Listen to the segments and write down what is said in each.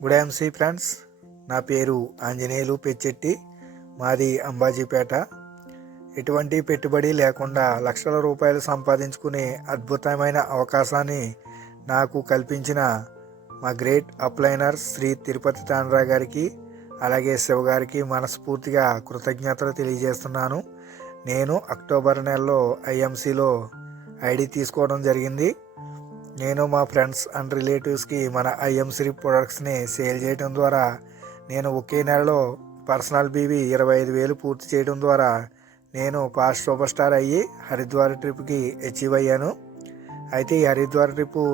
Good MC friends, నా పేరు ఆంజనేయులు పెచ్చెట్టి. మాది అంబాజీపేట. ఎటువంటి పెట్టుబడి లేకుండా లక్షల రూపాయలు సంపాదించుకునే అద్భుతమైన అవకాశాన్ని నాకు కల్పించిన మా గ్రేట్ అప్లైనర్ శ్రీ తిరుపతి తాండ్రా గారికి, అలాగే శివ గారికి మనస్ఫూర్తిగా కృతజ్ఞతలు తెలియజేస్తున్నాను. నేను అక్టోబర్ నెలలో ఐఎంసీలో ఐడి తీసుకోవడం జరిగింది. నేను మా ఫ్రెండ్స్ అండ్ రిలేటివ్స్కి మన ఐఎంసీ ప్రొడక్ట్స్ని సేల్ చేయడం ద్వారా నేను ఒకే నెలలో పర్సనల్ బీవీ 25,000 పూర్తి చేయడం ద్వారా నేను ఫాస్ట్ సూపర్ స్టార్ అయ్యి హరిద్వార్ ట్రిప్కి అచీవ్ అయ్యాను. అయితే ఈ హరిద్వార్ ట్రిప్పు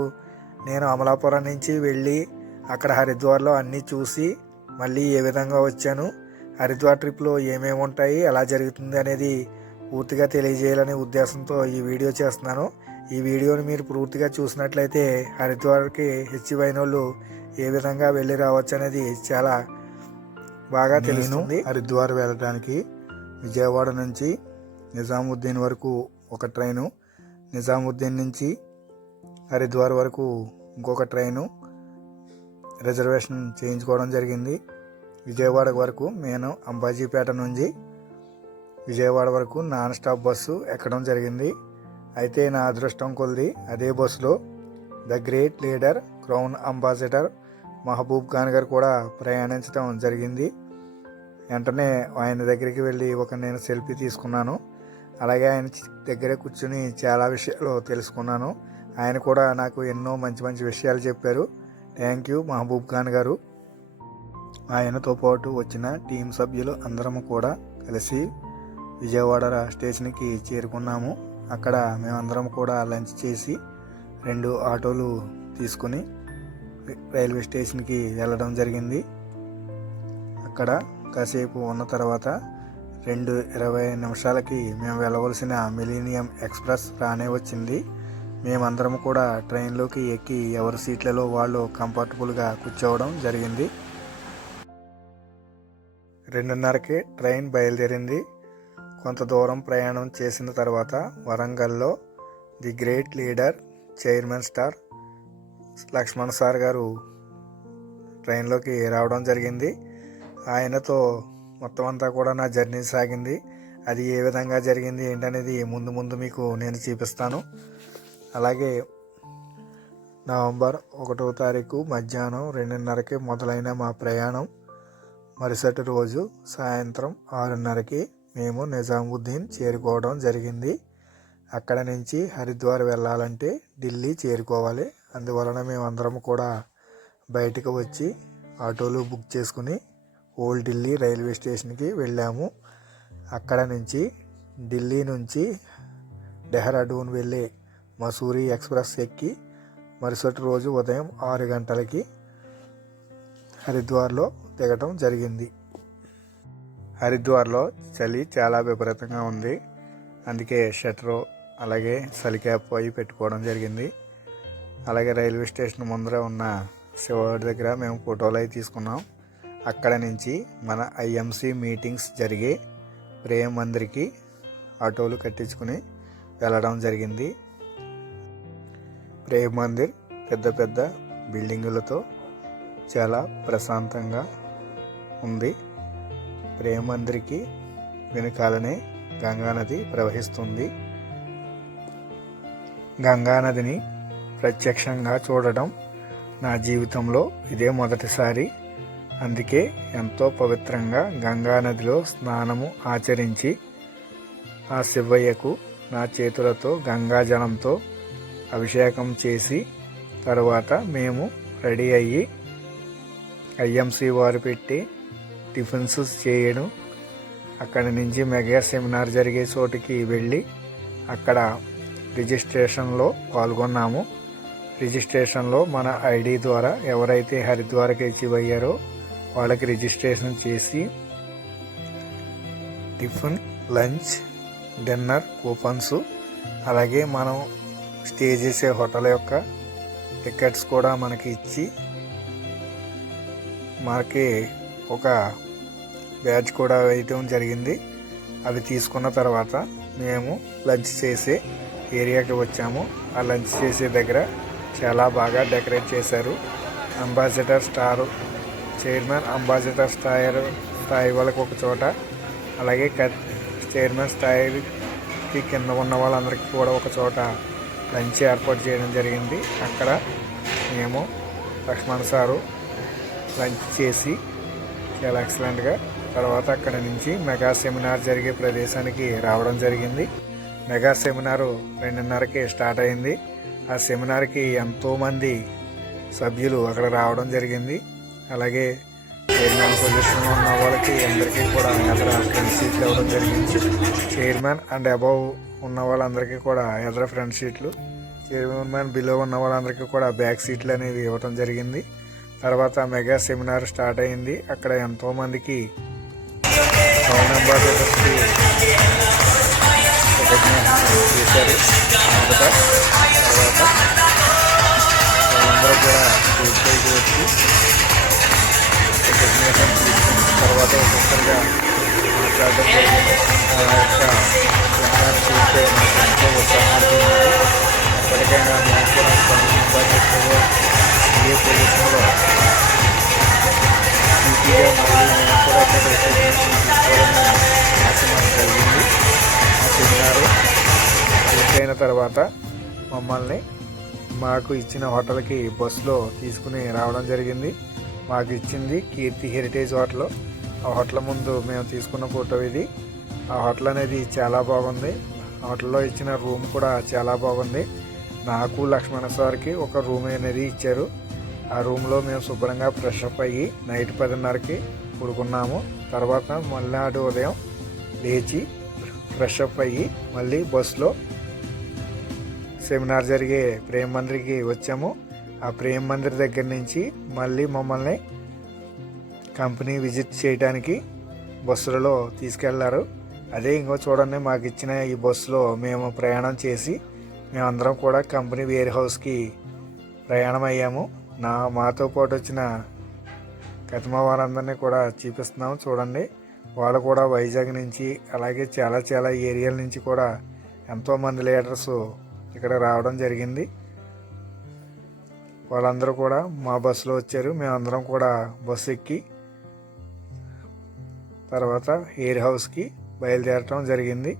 నేను అమలాపురం నుంచి వెళ్ళి అక్కడ హరిద్వార్లో అన్నీ చూసి మళ్ళీ ఏ విధంగా వచ్చాను, హరిద్వార్ ట్రిప్లో ఏమేమి ఉంటాయి, ఎలా జరుగుతుంది అనేది పూర్తిగా తెలియజేయాలనే ఉద్దేశంతో ఈ వీడియో చేస్తున్నాను. ఈ వీడియోని మీరు పూర్తిగా చూసినట్లయితే హరిద్వార్కి అచీవ్ అయిన వాళ్ళు ఏ విధంగా వెళ్ళి రావచ్చు అనేది చాలా బాగా తెలుస్తుంది. హరిద్వార్ వెళ్ళడానికి విజయవాడ నుంచి నిజాముద్దీన్ వరకు ఒక ట్రైను, నిజాముద్దీన్ నుంచి హరిద్వార్ వరకు ఇంకొక ట్రైను రిజర్వేషన్ చేయించుకోవడం జరిగింది. విజయవాడ వరకు నేను అంబాజీపేట నుంచి విజయవాడ వరకు నాన్ స్టాప్ బస్సు ఎక్కడం జరిగింది. అయితే నా అదృష్టం కొద్ది అదే బస్సులో the great leader crown ambassador Mahboob Khan గారు కూడా ప్రయాణించడం జరిగింది. వెంటనే ఆయన దగ్గరికి వెళ్ళి నేను సెల్ఫీ తీసుకున్నాను. అలాగే ఆయన దగ్గర కూర్చుని చాలా విషయాలు తెలుసుకున్నాను. ఆయన కూడా నాకు ఎన్నో మంచి మంచి విషయాలు చెప్పారు. థ్యాంక్ యూ మహబూబ్ ఖాన్ గారు. ఆయనతో పాటు వచ్చిన టీం సభ్యులు అందరము కూడా కలిసి విజయవాడ స్టేషన్కి చేరుకున్నాము. అక్కడ మేమందరం కూడా లంచ్ చేసి 2 ఆటోలు తీసుకుని రైల్వే స్టేషన్కి వెళ్ళడం జరిగింది. అక్కడ కాసేపు ఉన్న తర్వాత 2:20 మేము వెళ్ళవలసిన మిలీనియం ఎక్స్ప్రెస్ రానే వచ్చింది. మేమందరం కూడా ట్రైన్లోకి ఎక్కి ఎవరి సీట్లలో వాళ్ళు కంఫర్టబుల్గా కూర్చోవడం జరిగింది. 2:30కి ట్రైన్ బయలుదేరింది. కొంత దూరం ప్రయాణం చేసిన తర్వాత వరంగల్లో the great leader chairman star Lakshman sir గారు ట్రైన్లోకి రావడం జరిగింది. ఆయనతో మొత్తం అంతా కూడా నా జర్నీ సాగింది. అది ఏ విధంగా జరిగింది ఏంటనేది ముందు మీకు నేను చూపిస్తాను. అలాగే నవంబర్ 1వ తారీఖు మధ్యాహ్నం 2:30కి మొదలైన మా ప్రయాణం మరుసటి రోజు సాయంత్రం 6:30కి మేము నిజాముద్దీన్ చేరుకోవడం జరిగింది. అక్కడ నుంచి హరిద్వార్ వెళ్ళాలంటే ఢిల్లీ చేరుకోవాలి. అందువలన మేమందరం కూడా బయటకు వచ్చి ఆటోలు బుక్ చేసుకుని ఓల్డ్ ఢిల్లీ రైల్వే స్టేషన్కి వెళ్ళాము. అక్కడ నుంచి ఢిల్లీ నుంచి డెహ్రాడూన్ వెళ్ళే మసూరి ఎక్స్ప్రెస్ ఎక్కి మరుసటి రోజు ఉదయం 6 గంటలకి హరిద్వార్లో దిగటం జరిగింది. హరిద్వార్లో చలి చాలా విపరీతంగా ఉంది. అందుకే షట్టరు అలాగే చలి క్యాప్ అవి పెట్టుకోవడం జరిగింది. అలాగే రైల్వే స్టేషన్ ముందర ఉన్న శివవాడి దగ్గర మేము ఫోటోలు అవి తీసుకున్నాం. అక్కడ నుంచి మన ఐఎంసీ మీటింగ్స్ జరిగే ప్రేమ్ మందిర్కి ఆటోలు కట్టించుకుని వెళ్ళడం జరిగింది. ప్రేమ్ మందిర్ పెద్ద పెద్ద బిల్డింగులతో చాలా ప్రశాంతంగా ఉంది. ప్రేమ్ మందిర్కి వెనుకాలనే గంగానది ప్రవహిస్తుంది. గంగానదిని ప్రత్యక్షంగా చూడడం నా జీవితంలో ఇదే మొదటిసారి. అందుకే ఎంతో పవిత్రంగా గంగానదిలో స్నానము ఆచరించి ఆ శివయ్యకు నా చేతులతో గంగాజలంతో అభిషేకం చేసి తరువాత మేము రెడీ అయ్యి ఐఎంసీ వారు పెట్టి టిఫిన్స్ చేయడం, అక్కడి నుంచి మెగా సెమినార్ జరిగే చోటుకి వెళ్ళి అక్కడ రిజిస్ట్రేషన్లో పాల్గొన్నాము. రిజిస్ట్రేషన్లో మన ఐడి ద్వారా ఎవరైతే హరిద్వార్కి అచీవ్ అయ్యారో వాళ్ళకి రిజిస్ట్రేషన్ చేసి టిఫిన్, లంచ్, డిన్నర్ కూపన్స్, అలాగే మనం స్టే చేసే హోటల్ యొక్క టికెట్స్ కూడా మనకి ఇచ్చి మనకి ఒక బ్యాడ్జ్ కూడా వేయటం జరిగింది. అవి తీసుకున్న తర్వాత మేము లంచ్ చేసే ఏరియాకి వచ్చాము. ఆ లంచ్ చేసే దగ్గర చాలా బాగా డెకరేట్ చేశారు. అంబాసిడర్ స్టారు చైర్మన్ అంబాసిడర్ స్థాయి వాళ్ళకి ఒక చోట, అలాగే చైర్మన్ స్థాయికి కింద ఉన్న వాళ్ళందరికీ కూడా ఒక చోట లంచ్ ఏర్పాటు చేయడం జరిగింది. అక్కడ మేము లక్ష్మణ్ సారు లంచ్ చేసి చాలా ఎక్సలెంట్గా తర్వాత అక్కడ నుంచి మెగా సెమినార్ జరిగే ప్రదేశానికి రావడం జరిగింది. మెగా సెమినారు 2:30కి స్టార్ట్ అయింది. ఆ సెమినార్కి ఎంతోమంది సభ్యులు అక్కడ రావడం జరిగింది. అలాగే చైర్మన్ పొజిషన్లో ఉన్న వాళ్ళకి అందరికీ కూడా ఎదుర ఫ్రంట్ సీట్లు ఇవ్వడం జరిగింది. చైర్మన్ అండ్ అబవ్ ఉన్న వాళ్ళందరికీ కూడా ఎదుర ఫ్రంట్ సీట్లు, చైర్మన్ బిలో ఉన్న వాళ్ళందరికీ కూడా బ్యాక్ సీట్లు అనేవి ఇవ్వడం జరిగింది. తర్వాత మెగా సెమినార్ స్టార్ట్ అయింది. అక్కడ ఎంతోమందికి టౌన్ అంబాసిడర్స్కి చేశారు. తర్వాత వాళ్ళందరూ కూడా స్టేజ్ పైకి వచ్చి రికగ్నేషన్ తీసుకున్న తర్వాత ఒక్కొక్కరిగా మాట్లాడడం జరిగింది. ఆ యొక్క సెమినార్ చూస్తే నాకు ఎంతో ఉత్సాహాన్ని ఎప్పటికైనా మేము కూడా టౌన్ అంబాసిడర్లో ఏ పొజిషన్లో ఈజీగా మళ్ళీ మేము కూడా తీసుకోవాలని ఆశ మాకు కలిగింది. ఆ సెమినారు పూర్తయిన తర్వాత మమ్మల్ని మాకు ఇచ్చిన హోటల్కి బస్సులో తీసుకుని రావడం జరిగింది. మాకు ఇచ్చింది కీర్తి హెరిటేజ్ హోటల్. ఆ హోటల్ ముందు మేము తీసుకున్న ఫోటో ఇది. ఆ హోటల్ అనేది చాలా బాగుంది. హోటల్లో ఇచ్చిన రూమ్ కూడా చాలా బాగుంది. నాకు లక్ష్మణ సార్కి ఒక రూమ్ అనేది ఇచ్చారు. ఆ రూమ్లో మేము శుభ్రంగా ఫ్రెష్ అప్ అయ్యి నైట్ 10:30కి పడుకున్నాము. తర్వాత మళ్ళీ ఉదయం లేచి ఫ్రెష్ అప్ అయ్యి మళ్ళీ బస్సులో సెమినార్ జరిగే ప్రేమ్ మందిర్కి వచ్చాము. ఆ ప్రేమ్ మందిర్ దగ్గర నుంచి మళ్ళీ మమ్మల్ని కంపెనీ విజిట్ చేయడానికి బస్సులలో తీసుకెళ్లారు. అదే ఇంకో చూడండి, మాకు ఇచ్చిన ఈ బస్సులో మేము ప్రయాణం చేసి మేమందరం కూడా కంపెనీ వేర్ హౌస్కి ప్రయాణం అయ్యాము. మాతో పాటు వచ్చిన కతిమ వారందరినీ కూడా చూపిస్తున్నాము. చూడండి, వాళ్ళు కూడా వైజాగ్ నుంచి అలాగే చాలా ఏరియాల నుంచి కూడా ఎంతోమంది లీడర్స్ ఇక్కడ రావడం జరిగింది. వాళ్ళందరూ కూడా మా బస్సులో వచ్చారు. మేమందరం కూడా బస్సు ఎక్కి తర్వాత ఎయిర్ హౌస్కి బయలుదేరటం జరిగింది.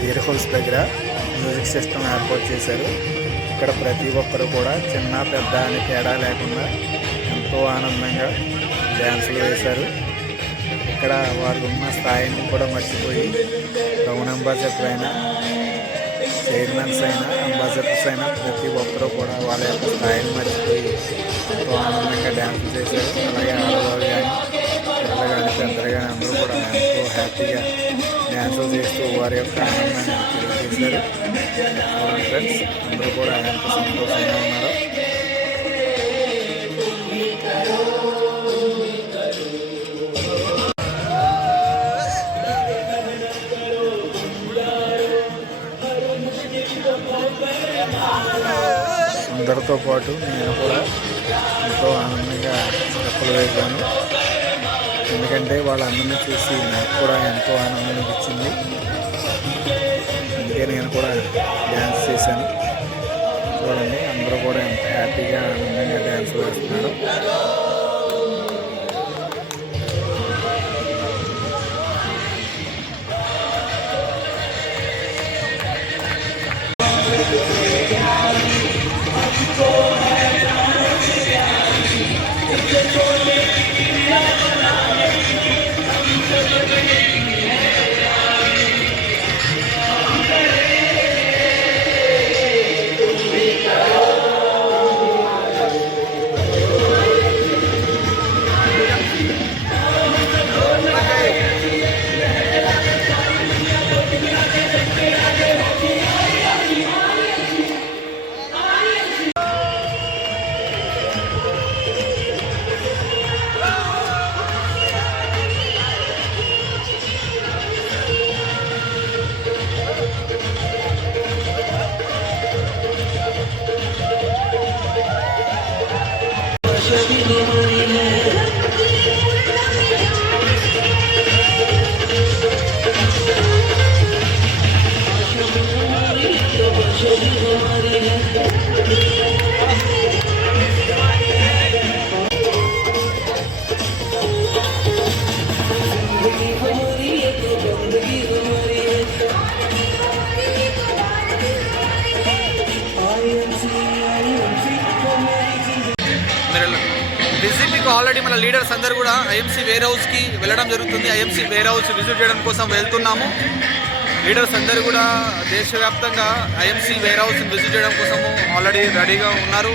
ఎయిర్ హౌస్ దగ్గర మ్యూజిక్ సిస్టమ్ ఏర్పాటు చేశారు. ఇక్కడ ప్రతి ఒక్కరు కూడా చిన్న పెద్ద అని తేడా లేకుండా ఎంతో ఆనందంగా డ్యాన్సులు వేశారు. ఇక్కడ వాళ్ళు ఉన్న స్థాయిని కూడా మర్చిపోయి టౌన్ అంబాసిడర్ అయినా చైర్మన్స్ అయినా అంబాసిడర్స్ అయినా ప్రతి ఒక్కరూ కూడా వాళ్ళ యొక్క స్థాయిని మర్చిపోయి ఎంతో ఆనందంగా డ్యాన్సులు చేశారు. అలాగే ఆడవాళ్ళు కానీ పిల్లలు కానీ పెద్దలు కానీ అందరూ కూడా ఎంతో హ్యాపీగా డ్యాన్సులు చేస్తూ వారి యొక్క ఆనందాన్ని తెలియజేశారు. ఫ్రెండ్స్ అందరూ కూడా ఎంతో సంతోషంగా ఉన్నారు. అందరితో పాటు నేను కూడా ఎంతో ఆనందంగా స్టెప్పులు వేశాను. ఎందుకంటే వాళ్ళందరినీ చూసి నాకు కూడా ఎంతో ఆనందం అనిపించింది. అందుకే నేను కూడా డ్యాన్స్ చేశాను. చూడండి, అందరూ కూడా ఎంత హ్యాపీగా ఆనందంగా డ్యాన్స్ వేస్తున్నారు. విజిట్ మీకు ఆల్రెడీ మన లీడర్స్ అందరూ కూడా ఐఎంసీ వేర్ హౌస్కి వెళ్ళడం జరుగుతుంది. ఐఎంసీ వేర్ హౌస్ విజిట్ చేయడం కోసం వెళ్తున్నాము. లీడర్స్ అందరూ కూడా దేశవ్యాప్తంగా ఐఎంసీ వేర్ హౌస్ విజిట్ చేయడం కోసము ఆల్రెడీ రెడీగా ఉన్నారు.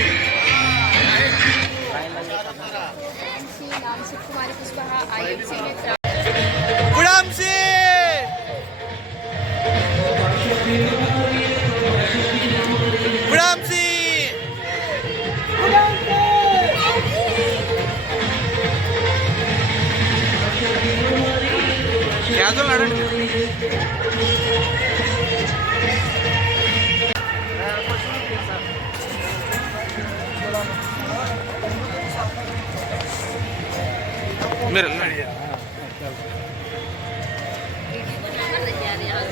క్యాజువల్ నడండి. మీరు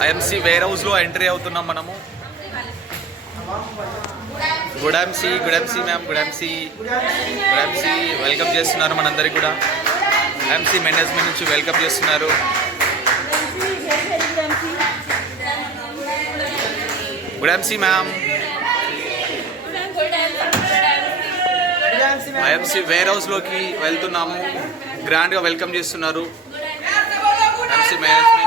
ఐఎంసీ వేర్ హౌస్లో ఎంట్రీ అవుతున్నాం మనము. Good MC ma'am, good MC welcome చేస్తున్నారు మనందరికి కూడా. ఎంసీ మేనేజ్మెంట్ నుంచి వెల్కమ్ చేస్తున్నారు. Good MC ma'am. ఐఎంసీ వేర్ హౌస్లోకి వెళ్తున్నాము. గ్రాండ్గా వెల్కమ్ చేస్తున్నారు ఎంసీ మేనేజ్మెంట్.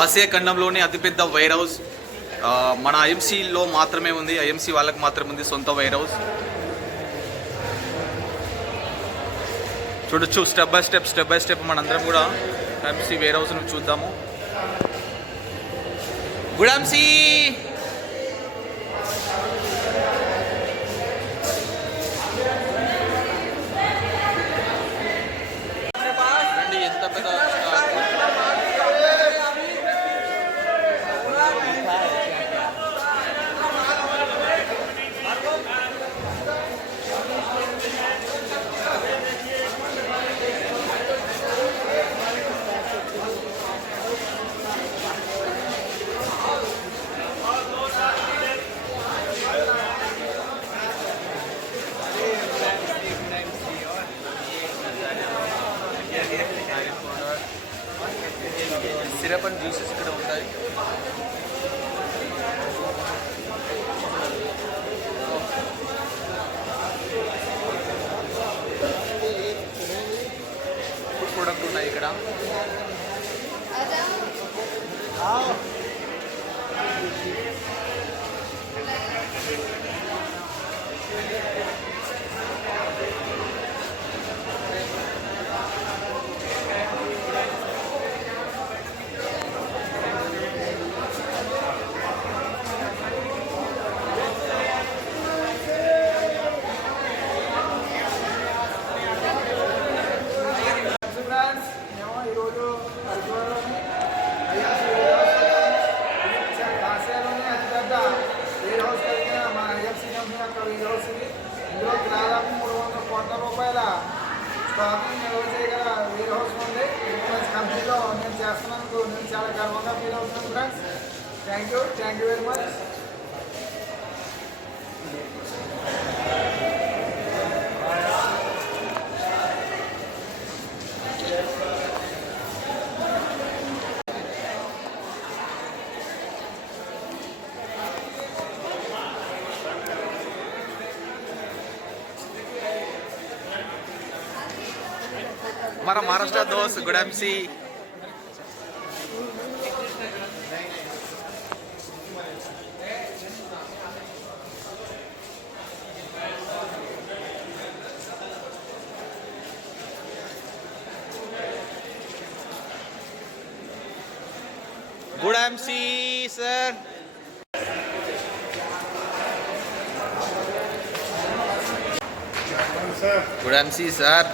ఆసియా ఖండంలోని అతిపెద్ద వైర్ హౌస్ మన ఐఎంసీలో మాత్రమే ఉంది. ఐఎంసీ వాళ్ళకి మాత్రమే ఉంది సొంత వైర్ హౌస్. చూడొచ్చు స్టెప్ బై స్టెప్ మనందరం కూడా ఐఎంసీ వేర్ హౌస్ను చూద్దాము. Good MC. ఎంత పెద్ద సిరప్ అండ్ జ్యూసెస్ ఇక్కడ ఉంటాయి. ఫుడ్ ప్రొడక్ట్ ఉన్నాయి ఇక్కడ. ఇందులో దాదాపు 300 కోట్ల రూపాయల స్టాక్ని నిల్వ చేయగల వేర్ హౌస్ ఉంది. మంచి కంపెనీలో నేను చేస్తున్నందుకు నేను చాలా గర్వంగా ఫీల్ అవుతున్నాను friends. Thank you very much. हमारा महाराष्ट्र दोस्त good MC good MC sir. Good MC sir.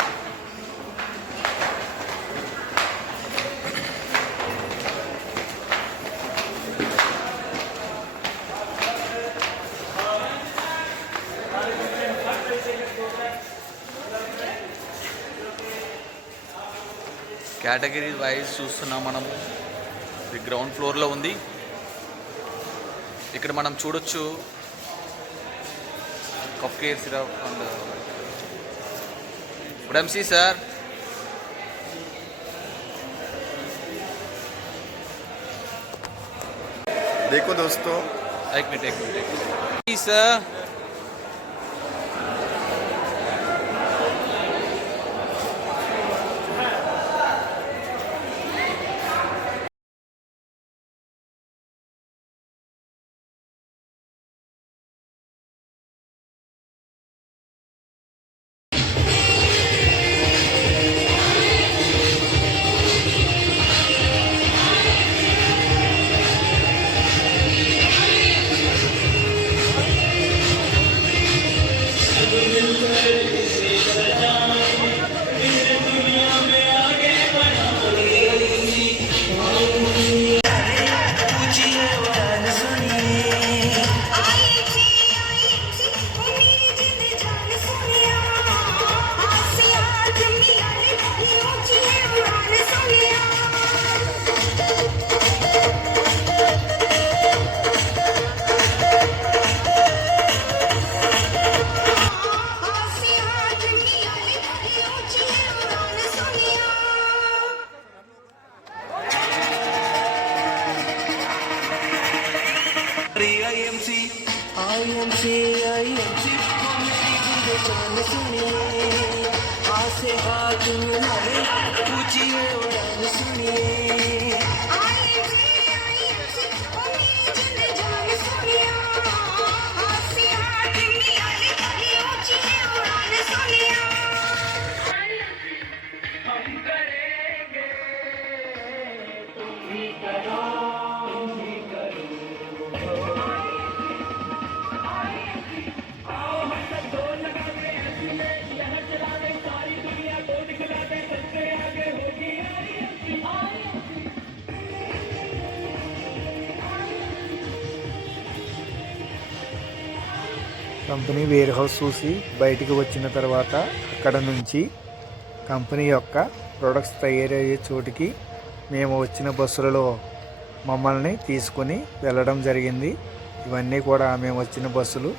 Category wise చూస్తున్నాం మనం. ఇది గ్రౌండ్ ఫ్లోర్లో ఉంది. ఇక్కడ మనం చూడొచ్చు cough care syrup and good MC sir. देखो दोस्तों, एक minute sir. Company ware house చూసి బయటికి వచ్చిన తర్వాత అక్కడ నుంచి కంపెనీ యొక్క ప్రొడక్ట్స్ తయారయ్యే చోటికి మేము వచ్చిన బస్సులలో మమ్మల్ని తీసుకొని వెళ్ళడం జరిగింది. ఇవన్నీ కూడా మేము వచ్చిన బస్సులు.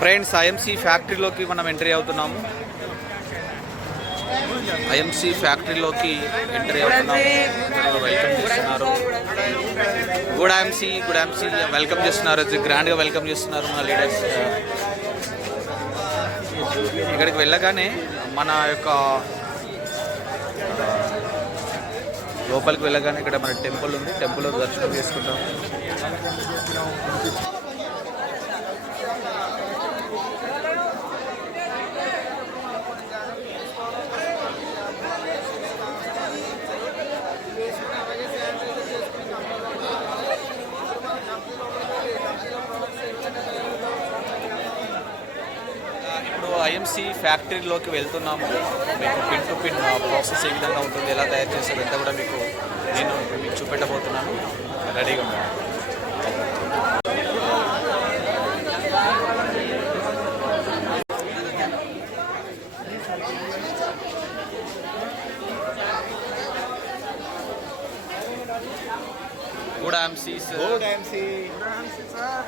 ఫ్రెండ్స్, ఐఎంసీ ఫ్యాక్టరీలోకి మనం ఎంట్రీ అవుతున్నాము. ఐఎంసీ ఫ్యాక్టరీలోకి ఎంట్రీ అవుతున్నాము. వెల్కమ్ చేస్తున్నారు. గుడ్ ఐఎంసీ వెల్కమ్ చేస్తున్నారు. గ్రాండ్గా వెల్కమ్ చేస్తున్నారు మన లీడర్స్. ఇక్కడికి వెళ్ళగానే మన యొక్క లోపలికి వెళ్ళగానే ఇక్కడ మన టెంపుల్ ఉంది. టెంపుల్లో దర్శనం చేసుకుంటాము. ఐఎంసీ ఫ్యాక్టరీలోకి వెళ్తున్నాము. మీకు పిన్ టు పిన్ ప్రాసెస్ ఏ విధంగా ఉంటుంది, ఎలా తయారు చేస్తారు అంతా కూడా మీకు చూపెట్టబోతున్నాను. రెడీగా ఉన్నాను. Good IMC sir.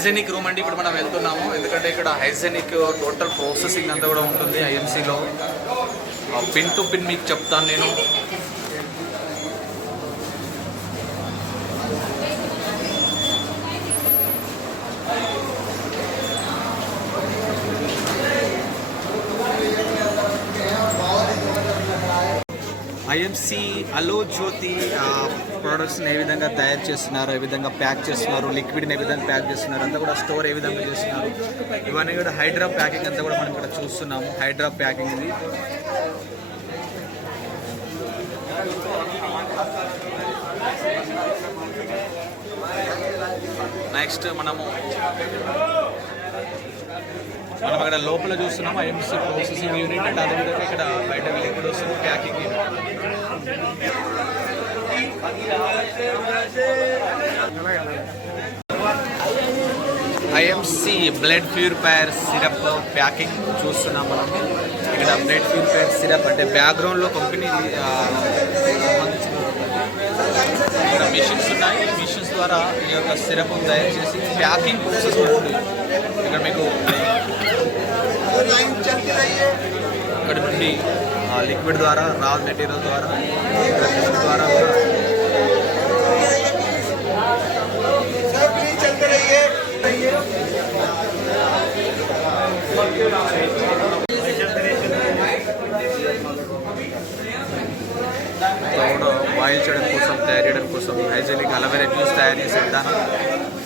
Hygienic room అండి. ఇప్పుడు మనం వెళ్తున్నాము. ఎందుకంటే ఇక్కడ హైజెనిక్ టోటల్ ప్రాసెసింగ్ అంతా కూడా ఉంటుంది ఐఎంసీలో. పిన్ టు పిన్ మీకు చెప్తాను నేను. ఐఎంసీ అలో జ్యోతి ప్రోడక్ట్స్ని ఏ విధంగా తయారు చేస్తున్నారు, ఏ విధంగా ప్యాక్ చేస్తున్నారు, లిక్విడ్ని ఏ విధంగా ప్యాక్ చేస్తున్నారు, అంతా కూడా స్టోర్ ఏ విధంగా చేస్తున్నారు, ఇవన్నీ కూడా హైడ్రా ప్యాకింగ్ అంతా కూడా మనం ఇక్కడ చూస్తున్నాము. హైడ్రా ప్యాకింగ్ ఇది. నెక్స్ట్ మనము మనం అక్కడ లోపల చూస్తున్నాము ఐఎంసీ ప్రాసెసింగ్ యూనిట్ అండ్ అదేవిధంగా ఇక్కడ బయట లిక్విడ్ వస్తుంది packing IMC blood purifier syrup packing చూస్తున్నాం మనం. ఇక్కడ బ్లడ్ ప్యూరిఫైయర్ సిరప్ అంటే బ్యాక్గ్రౌండ్లో కంపెనీ ఇక్కడ మిషన్స్ ఉన్నాయి. మిషన్స్ ద్వారా ఈ యొక్క సిరప్ తయారు చేసి ప్యాకింగ్ ప్రాసెస్ ఉంటుంది. ఇక్కడ మీకు ఇక్కడ నుండి లిక్విడ్ ద్వారా రా మెటీరియల్ ద్వారా మిషన్ ద్వారా కూడా బాయిల్ చేయడం కోసం తయారు చేయడం కోసం హైజీనిక్ అలోవెరా జ్యూస్ తయారు చేసే విధానం.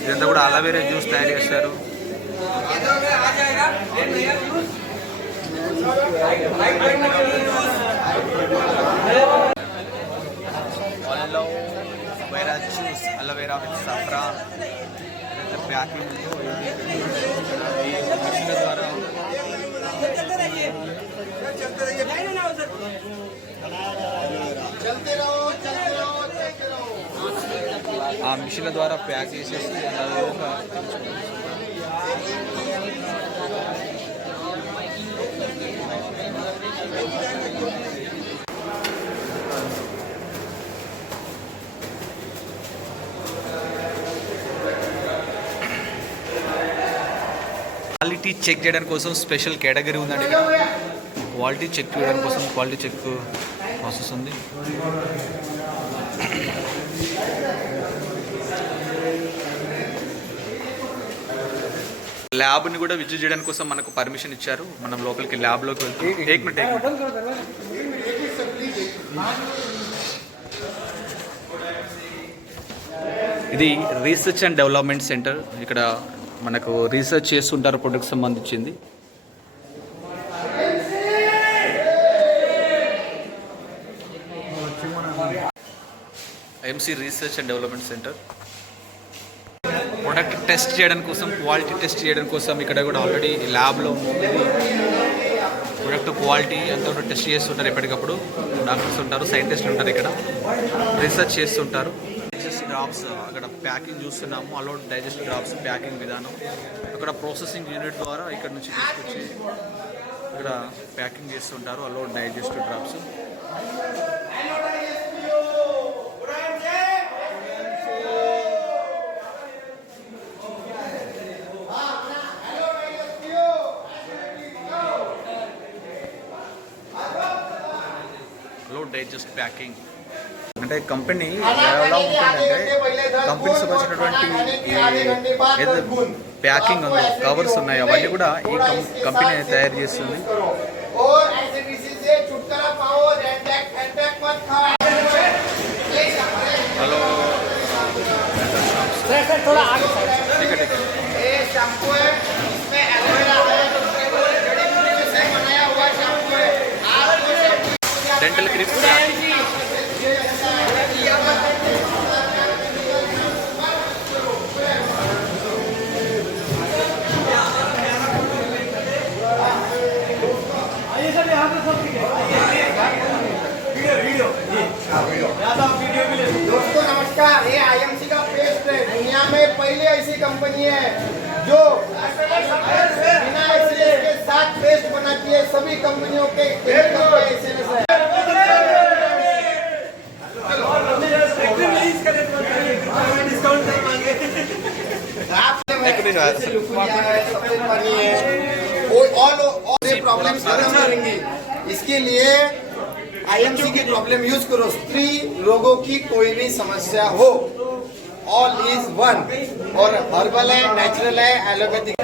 ఇదంతా కూడా అలోవెరా జ్యూస్ తయారు చేస్తారు. Aloe vera juice aloe vera with saffron packing machine ద్వారా ఆ మిషన్ల ద్వారా ప్యాక్ చేసేసి క్వాలిటీ చెక్ చేయడం కోసం స్పెషల్ కేటగిరీ ఉందండి. క్వాలిటీ చెక్ చేయడం కోసం క్వాలిటీ చెక్ ప్రాసెస్ ఉంది. ల్యాబ్ని కూడా విజిట్ చేయడానికి కోసం మనకు పర్మిషన్ ఇచ్చారు. మనం లోపలికి ల్యాబ్లోకి వెళ్తాం. ఇది రీసెర్చ్ అండ్ డెవలప్మెంట్ సెంటర్. ఇక్కడ మనకు రీసెర్చ్ చేస్తుంటారు ప్రొడక్ట్ సంబంధించింది. IMC research and development centre. Product test చేయడం కోసం క్వాలిటీ టెస్ట్ చేయడం కోసం ఇక్కడ కూడా ఆల్రెడీ ల్యాబ్లో ప్రొడక్ట్ క్వాలిటీ అంతా కూడా టెస్ట్ చేస్తుంటారు. ఎప్పటికప్పుడు డాక్టర్స్ ఉంటారు, సైంటిస్టులు ఉంటారు, ఇక్కడ రీసెర్చ్ చేస్తుంటారు. డైజెస్ట్ డ్రాప్స్ అక్కడ ప్యాకింగ్ చూస్తున్నాము. అలోడ్ డైజెస్ట్ డ్రాప్స్ ప్యాకింగ్ విధానం. అక్కడ ప్రాసెసింగ్ యూనిట్ ద్వారా ఇక్కడ నుంచి తీసుకొచ్చి ఇక్కడ ప్యాకింగ్ చేస్తుంటారు. Allowed digest drops. Digest packing అంటే కంపెనీ ఎలా ఉంటుందంటే కంపెనీస్ వచ్చినటువంటి ప్యాకింగ్ ఉంది, కవర్స్ ఉన్నాయి, అవన్నీ కూడా ఈ కంపెనీ తయారు చేస్తుంది. హలో डेंटल क्लिप्स दोस्तों नमस्कार, ये आईएमसी का पेस्ट है. दुनिया में पहली ऐसी कंपनी है जो बिना एसएलएस के साथ पेस्ट बनाती है. सभी कंपनियों के एसएलएस है. इसके लिए आईएमसी की प्रॉब्लम यूज करो. स्त्री लोगों की कोई भी समस्या हो, ऑल इज वन. और हर्बल है, नेचुरल है, एलोपैथिक.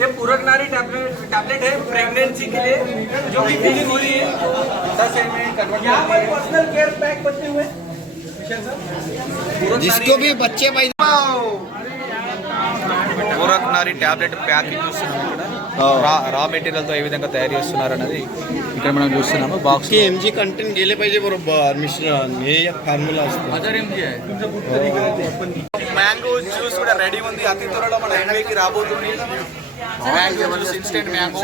ये पूरक नारी टैबलेट है प्रेगनेंसी के लिए, जो कि फीलिंग हो रही है 10 ml कन्वर्ट. यहाँ पर पर्सनल केयर पैक बने हुए जिसको भी बच्चे भाई పూరక్ నారి ట్యాబ్లెట్ ప్యాకింగ్ చూస్తున్నాము. ఇక్కడ రా మెటీరియల్తో ఏ విధంగా తయారు చేస్తున్నారు అనేది ఇక్కడ మనం చూస్తున్నాము. బాక్స్ एमजी कंटेंट गेले पाहिजे बरोबर मिश्रण हे फॉर्म्युला असतो. మ్యాంగో జ్యూస్ కూడా రెడీ ఉంది. అతి త్వరలో మన హైవేకి రాబోతుంది. मैंगो जूस इंस्टेंट मैंगो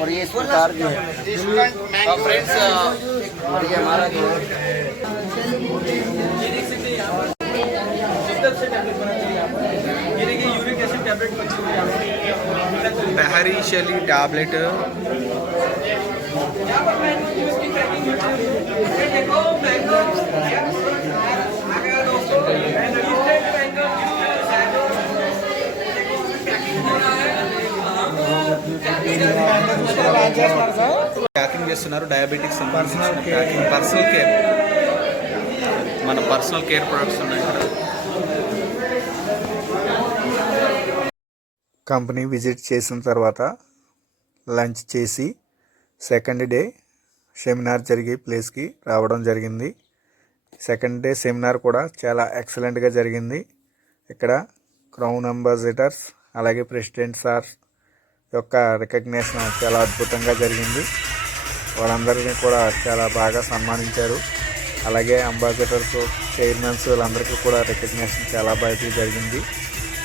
और ये इस प्रकार जो है इंस्टेंट मैंगो फ्रेंड्स और ये हमारा जो है यूरिक एसिड टैबलेट बहरी शैली टैबलेट यहाँ पर मैंगो जूस की पैकिंग ये देखो मैंगो आ गया दोस्तों इंस्टेंट मैंगो जूस देखो पैकिंग हो रहा है ప్యాకింగ్ చేస్తున్నారు డయాబెటిక్స్ పర్సనల్ కేర్ మన పర్సనల్ కేర్ ప్రొడక్ట్స్ ఉన్నాయి ఇక్కడ కంపెనీ విజిట్ చేసిన తర్వాత లంచ్ చేసి సెకండ్ డే సెమినార్ జరిగే ప్లేస్కి రావడం జరిగింది. సెకండ్ డే సెమినార్ కూడా చాలా ఎక్సలెంట్గా జరిగింది. ఇక్కడ క్రౌన్ అంబాసిడర్స్ అలాగే ప్రెసిడెంట్ సార్ యొక్క రికగ్నేషన్ చాలా అద్భుతంగా జరిగింది. వాళ్ళందరినీ కూడా చాలా బాగా సన్మానించారు. అలాగే అంబాసిడర్స్ చైర్మన్స్ వీళ్ళందరికీ కూడా రికగ్నేషన్ చాలా బాగా జరిగింది.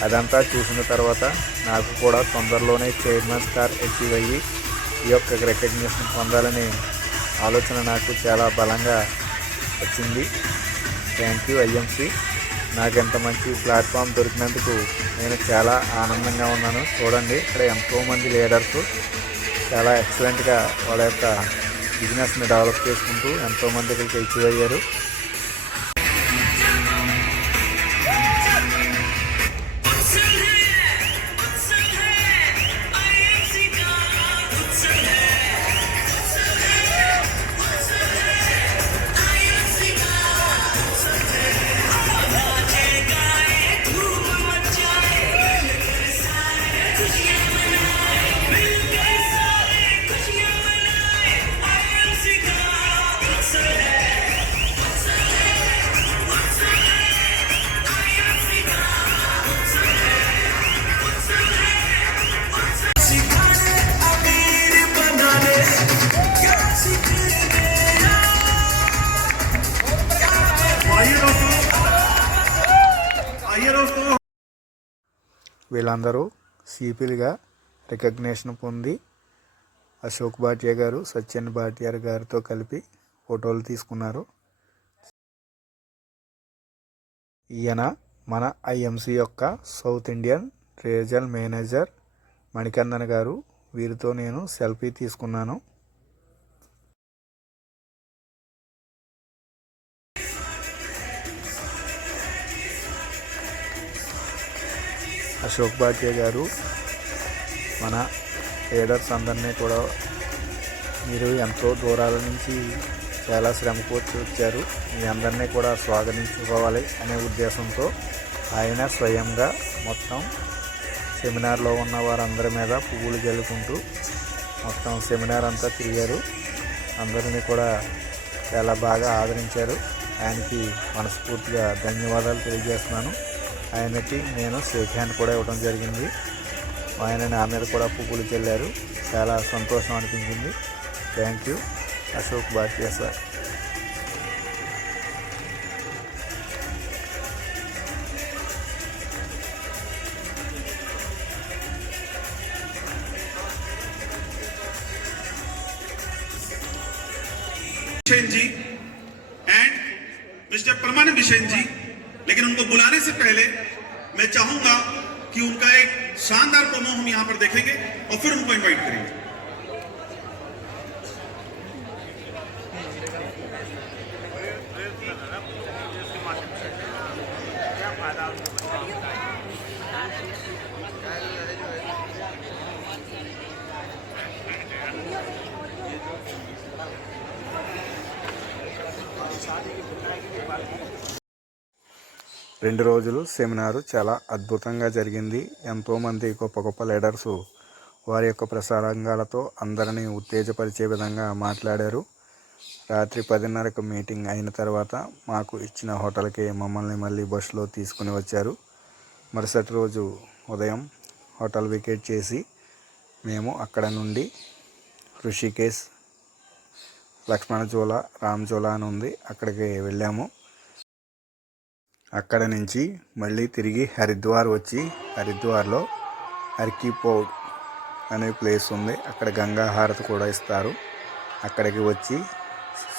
అదంతా చూసిన తర్వాత నాకు కూడా తొందరలోనే చైర్మన్ స్టార్ అచీవ్ అయ్యి ఈ యొక్క రికగ్నేషన్ పొందాలనే ఆలోచన నాకు చాలా బలంగా వచ్చింది. Thank you IMC. నాకు ఎంత మంచి ప్లాట్ఫామ్ దొరికినందుకు నేను చాలా ఆనందంగా ఉన్నాను. చూడండి ఇక్కడ ఎంతోమంది లీడర్స్ చాలా ఎక్సలెంట్గా వాళ్ళ యొక్క బిజినెస్ని డెవలప్ చేసుకుంటూ ఎంతోమంది ఇక్కడికి అచీవ్ అయ్యారు. వీళ్ళందరూ సిపిలుగా రికగ్నేషన్ పొంది అశోక్ భాటియా గారు సత్యన్ భాటియా గారితో కలిపి ఫోటోలు తీసుకున్నారు. ఈయన మన ఐఎంసి యొక్క south Indian regional manager Manikandan గారు. వీరితో నేను సెల్ఫీ తీసుకున్నాను. అశోక్ భాటియా గారు మన లీడర్స్ అందరినీ కూడా మీరు ఎంతో దూరాల నుంచి చాలా శ్రమ కూర్చి వచ్చారు, మీ అందరినీ కూడా స్వాగతించుకోవాలి అనే ఉద్దేశంతో ఆయన స్వయంగా మొత్తం సెమినార్లో ఉన్న వారందరి మీద పువ్వులు జల్లుకుంటూ మొత్తం సెమినార్ అంతా తిరిగారు. అందరినీ కూడా చాలా బాగా ఆదరించారు. ఆయనకి మనస్ఫూర్తిగా ధన్యవాదాలు తెలియజేస్తున్నాను. ఆయనకి నేను షేక్ హ్యాండ్ కూడా ఇవ్వడం జరిగింది. ఆయన నా మీద కూడా పువ్వులు చల్లారు. చాలా సంతోషం అనిపించింది. Thank you Ashok Bhatia sir. Bishan ji and mister Parmanand Bishan ji, लेकिन उनको बुलाने से पहले मैं चाहूंगा कि उनका एक शानदार प्रोमो हम यहां पर देखेंगे और फिर उनको इनवाइट करेंगे। రెండు రోజులు సెమినారు చాలా అద్భుతంగా జరిగింది. ఎంతోమంది గొప్ప గొప్ప లీడర్సు వారి యొక్క ప్రసంగాలతో అందరినీ ఉత్తేజపరిచే విధంగా మాట్లాడారు. రాత్రి 10:30కు మీటింగ్ అయిన తర్వాత మాకు ఇచ్చిన హోటల్కి మమ్మల్ని మళ్ళీ బస్సులో తీసుకుని వచ్చారు. మరుసటి రోజు ఉదయం హోటల్ వికెట్ చేసి మేము అక్కడ నుండి ఋషికేశ్, లక్ష్మణజోలా, రామ్జోలా అని ఉంది, అక్కడికి వెళ్ళాము. అక్కడ నుంచి మళ్ళీ తిరిగి హరిద్వార్ వచ్చి హరిద్వార్లో హర్కీ పౌడ్ అనే ప్లేస్ ఉంది. అక్కడ గంగా హారతి కూడా ఇస్తారు. అక్కడికి వచ్చి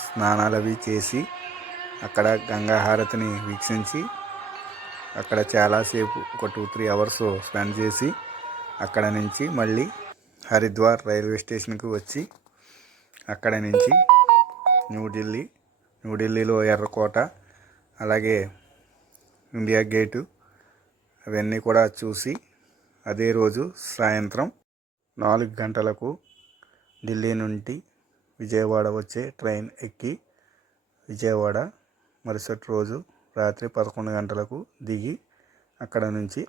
స్నానాలు అవి చేసి అక్కడ గంగా హారతిని వీక్షించి అక్కడ చాలాసేపు ఒక 2-3 అవర్స్ స్పెండ్ చేసి అక్కడ నుంచి మళ్ళీ హరిద్వార్ రైల్వే స్టేషన్కి వచ్చి అక్కడ నుంచి న్యూఢిల్లీలో ఎర్రకోట, అలాగే ఇండియా గేటు అవన్నీ కూడా చూసి అదే రోజు సాయంత్రం 4 గంటలకు ఢిల్లీ నుండి విజయవాడ వచ్చే ట్రైన్ ఎక్కి విజయవాడ మరుసటి రోజు రాత్రి 11 గంటలకు దిగి అక్కడ నుంచి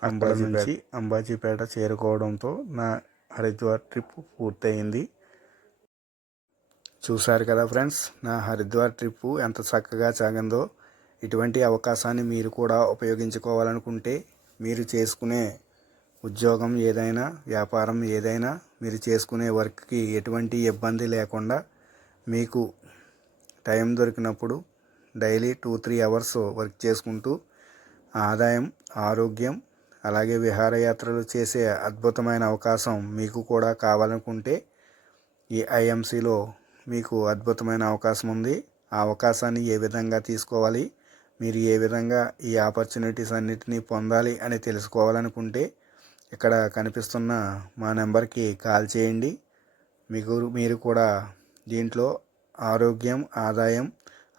అంబాజీపేట చేరుకోవడంతో నా హరిద్వార్ ట్రిప్ పూర్తయింది. చూశారు కదా ఫ్రెండ్స్, నా హరిద్వార్ ట్రిప్పు ఎంత చక్కగా సాగిందో. ఇటువంటి అవకాశాన్ని మీరు కూడా ఉపయోగించుకోవాలనుకుంటే మీరు చేసుకునే ఉద్యోగం ఏదైనా, వ్యాపారం ఏదైనా, మీరు చేసుకునే వర్క్కి ఎటువంటి ఇబ్బంది లేకుండా మీకు టైం దొరికినప్పుడు డైలీ 2-3 అవర్స్ వర్క్ చేసుకుంటూ ఆదాయం, ఆరోగ్యం, అలాగే విహారయాత్రలు చేసే అద్భుతమైన అవకాశం మీకు కూడా కావాలనుకుంటే ఈ ఐఎంసీలో మీకు అద్భుతమైన అవకాశం ఉంది. ఆ అవకాశాన్ని ఏ విధంగా తీసుకోవాలి, మీరు ఏ విధంగా ఈ ఆపర్చునిటీస్ అన్నిటినీ పొందాలి అని తెలుసుకోవాలనుకుంటే ఇక్కడ కనిపిస్తున్న మా నెంబర్కి కాల్ చేయండి. మీరు కూడా దీంట్లో ఆరోగ్యం, ఆదాయం,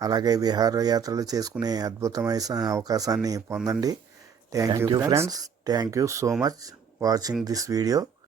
అలాగే విహారయాత్రలు చేసుకునే అద్భుతమైన అవకాశాన్ని పొందండి. Thank you friends. Thank you so much watching this video.